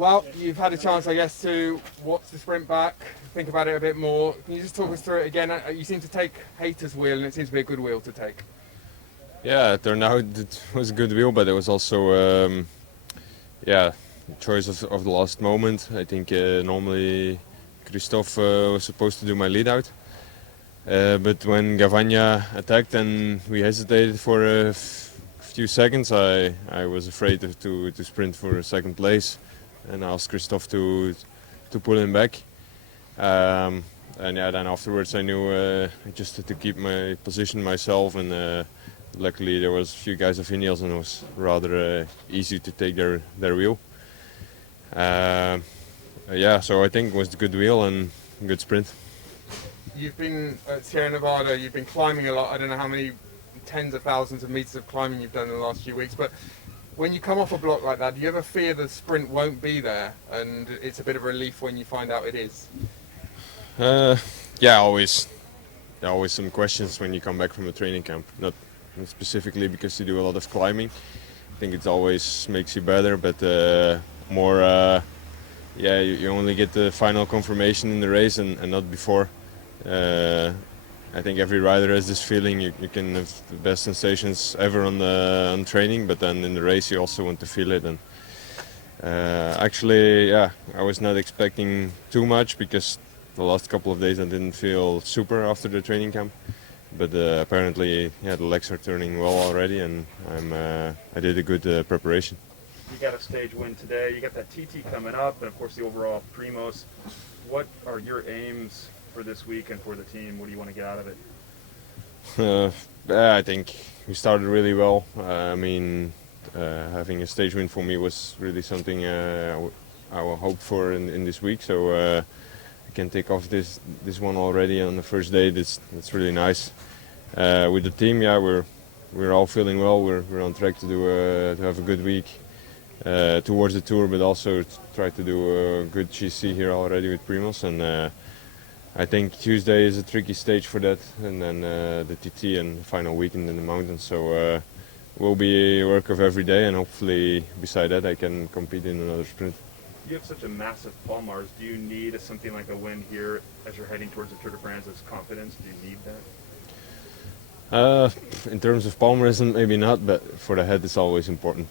Well, you've had a chance, I guess, to watch the sprint back, think about it a bit more. Can you just talk us through it again? You seem to take Hayter's wheel, and it seems to be a good wheel to take. Yeah, it turned out it was a good wheel, but it was also, choice of the last moment. I think normally Christophe was supposed to do my lead out. But when Gavagna attacked and we hesitated for a few seconds, I was afraid to sprint for second place and asked Christophe to pull him back. And yeah, then afterwards I knew I just had to keep my position myself, and luckily there was a few guys of Ineos and it was rather easy to take their wheel. So I think it was a good wheel and a good sprint. You've been at Sierra Nevada, you've been climbing a lot. I don't know how many tens of thousands of meters of climbing you've done in the last few weeks, but when you come off a block like that, do you ever fear the sprint won't be there and it's a bit of a relief when you find out it is? Yeah, always. There are always some questions when you come back from a training camp. Not specifically because you do a lot of climbing. I think it always makes you better, but you only get the final confirmation in the race and not before. I think every rider has this feeling. You can have the best sensations ever on training, but then in the race you also want to feel it. And I was not expecting too much because the last couple of days I didn't feel super after the training camp. But apparently, the legs are turning well already, and I did a good preparation. You got a stage win today. You got that TT coming up, and of course the overall Primos. What are your aims for this week and for the team? What do you want to get out of it? I think we started really well. Having a stage win for me was really something I hoped for in this week. So I can take off this one already on the first day. That's really nice. With the team, we're all feeling well. We're on track to have a good week towards the tour, but also try to do a good GC here already with Primos. And I think Tuesday is a tricky stage for that, and then the TT and the final weekend in the mountains. So will be work of every day, and hopefully beside that I can compete in another sprint. You have such a massive Palmars. Do you need something like a win here as you're heading towards the Tour de France as confidence? Do you need that? In terms of Palmarism, maybe not, but for the head it's always important.